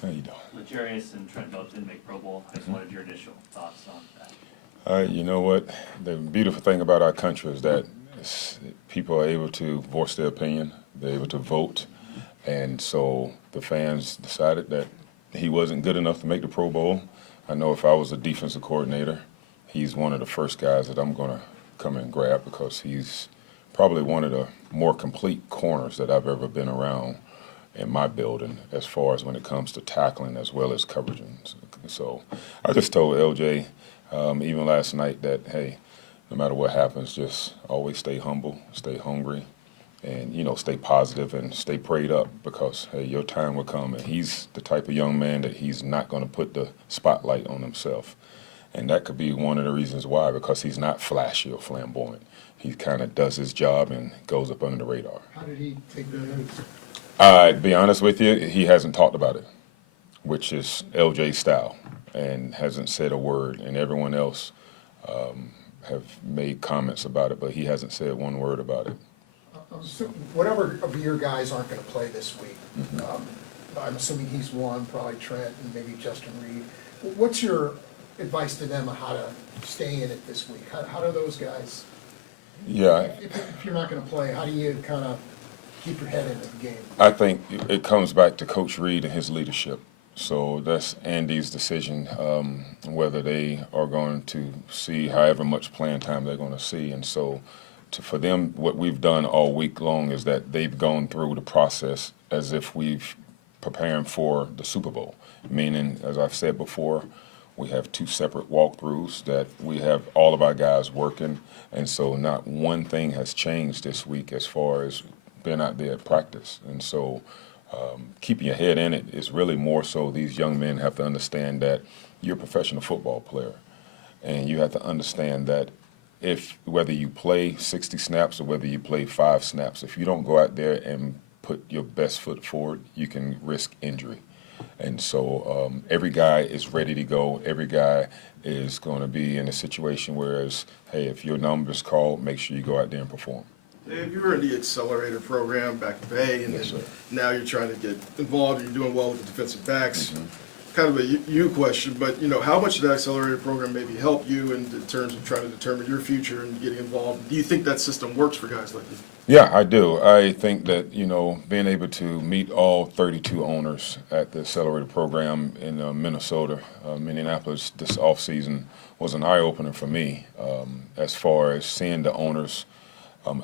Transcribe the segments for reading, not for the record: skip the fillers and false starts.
How you doing? Legarius and Trent both didn't make Pro Bowl. I just wanted your initial thoughts on that. You know what? The beautiful thing about our country is that people are able to voice their opinion. They're able to vote, and so the fans decided that he wasn't good enough to make the Pro Bowl. I know if I was a defensive coordinator, he's one of the first guys that I'm going to come and grab because he's probably one of the more complete corners that I've ever been around in my building as far as when it comes to tackling as well as coveraging. So I just told LJ even last night that, hey, no matter what happens, just always stay humble, stay hungry, and, stay positive and stay prayed up because, hey, your time will come. And he's the type of young man that he's not going to put the spotlight on himself. And that could be one of the reasons why, because he's not flashy or flamboyant. He kind of does his job and goes up under the radar. How did he take the news? To be honest with you, he hasn't talked about it, which is LJ's style, and hasn't said a word. And everyone else have made comments about it, but he hasn't said one word about it. So whatever of your guys aren't going to play this week, I'm assuming he's one, probably Trent and maybe Justin Reed. What's your advice to them on how to stay in it this week? How do those guys, Yeah, if you're not going to play, how do you kind of keep your head into the game? I think it comes back to Coach Reed and his leadership. So that's Andy's decision whether they are going to see however much playing time they're going to see. And so for them, what we've done all week long is that they've gone through the process as if we've preparing for the Super Bowl, meaning, as I've said before, we have two separate walkthroughs that we have all of our guys working. And so not one thing has changed this week as far as being out there at practice. And so keeping your head in it is really more so these young men have to understand that you're a professional football player. And you have to understand that if whether you play 60 snaps or whether you play 5 snaps, if you don't go out there and put your best foot forward, you can risk injury. And so every guy is ready to go. Every guy is going to be in a situation whereas, hey, if your number's called, make sure you go out there and perform. Dave, you were in the accelerator program back in Bay, and Yes, then sir. now you're trying to get involved. You're doing well with the defensive backs. Mm-hmm. Kind of a you question, but how much did that accelerator program maybe help you in terms of trying to determine your future and getting involved? Do you think that system works for guys like you? Yeah, I do. I think that, being able to meet all 32 owners at the Accelerator program in Minnesota, Minneapolis this offseason was an eye-opener for me as far as seeing the owners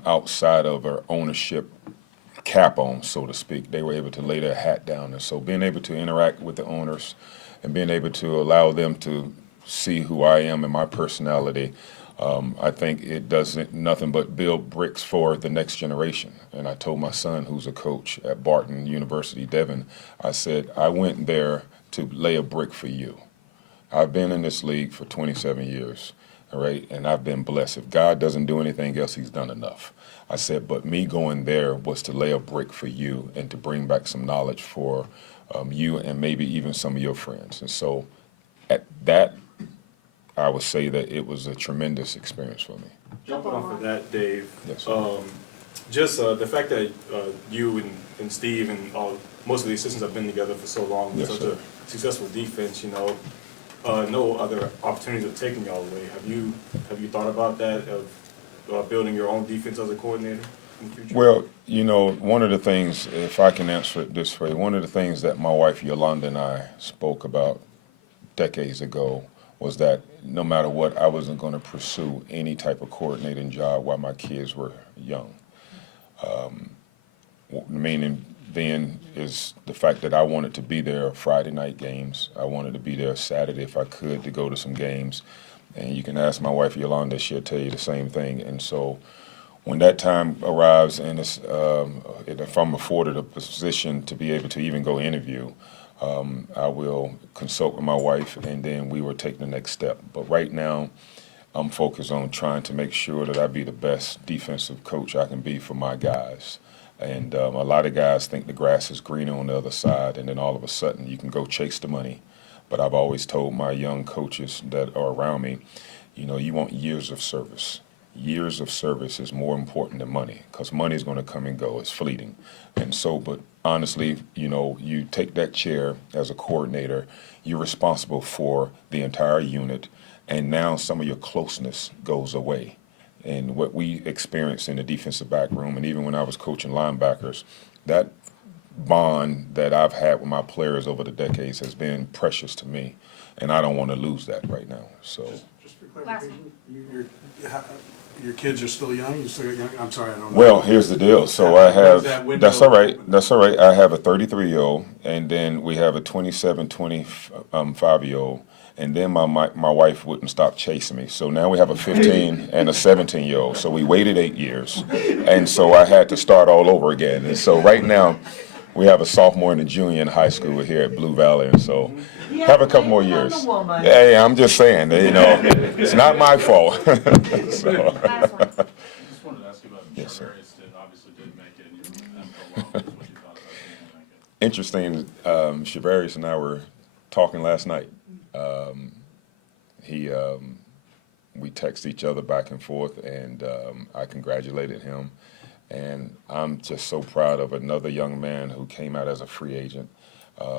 outside of our ownership cap on, so to speak. They were able to lay their hat down. And so being able to interact with the owners and being able to allow them to see who I am and my personality, I think it does nothing but build bricks for the next generation. And I told my son, who's a coach at Barton University, Devon, I said, I went there to lay a brick for you. I've been in this league for 27 years, all right, and I've been blessed. If God doesn't do anything else, he's done enough. I said, but me going there was to lay a brick for you and to bring back some knowledge for you and maybe even some of your friends. And so at that, I would say that it was a tremendous experience for me. Jumping off of that, Dave, Yes, sir. just the fact that you and Steve and most of the assistants have been together for so long with Yes, such sir. a successful defense, no other opportunities have taken y'all away. Have you thought about that, of building your own defense as a coordinator in the future? Well, one of the things, if I can answer it this way, one of the things that my wife Yolanda and I spoke about decades ago was that no matter what, I wasn't going to pursue any type of coordinating job while my kids were young. Meaning then is the fact that I wanted to be there Friday night games. I wanted to be there Saturday if I could to go to some games. And you can ask my wife Yolanda, she'll tell you the same thing. And so when that time arrives and if I'm afforded a position to be able to even go interview, I will consult with my wife and then we will take the next step. But right now, I'm focused on trying to make sure that I be the best defensive coach I can be for my guys. And a lot of guys think the grass is greener on the other side, and then all of a sudden you can go chase the money. But I've always told my young coaches that are around me, you want years of service. Years of service is more important than money because money is going to come and go. It's fleeting. And so, but honestly, you take that chair as a coordinator, you're responsible for the entire unit, and now some of your closeness goes away. And what we experienced in the defensive back room, and even when I was coaching linebackers, that bond that I've had with my players over the decades has been precious to me, and I don't want to lose that right now. So. Just for clarification, your kids are still young? You still young? I'm sorry, I don't know. Well, here's the deal. So I have, That window that's all right, open? that's all right. I have a 33-year-old, and then we have a 27, 25-year-old, and then my wife wouldn't stop chasing me. So now we have a 15 and a 17-year-old. So we waited 8 years, and so I had to start all over again. And so right now, we have a sophomore and a junior in high school here at Blue Valley, and so have a couple more years. Hey, I'm just saying, it's not my fault. So. I just wanted to ask you about Yes, sir. Shavarius that obviously didn't make it, and you're NFL long, just what you thought about seeing him make it. Interesting, Shavarius and I were talking last night. We text each other back and forth, and I congratulated him. And I'm just so proud of another young man who came out as a free agent.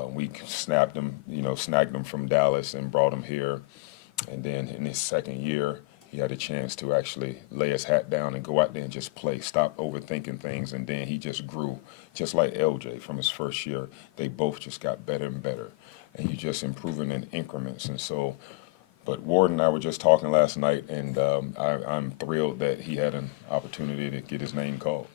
We snagged him from Dallas and brought him here. And then in his second year, he had a chance to actually lay his hat down and go out there and just play, stop overthinking things. And then he just grew, just like LJ from his first year. They both just got better and better. And you're just improving in increments. And so, but Ward and I were just talking last night, and I'm thrilled that he had an opportunity to get his name called.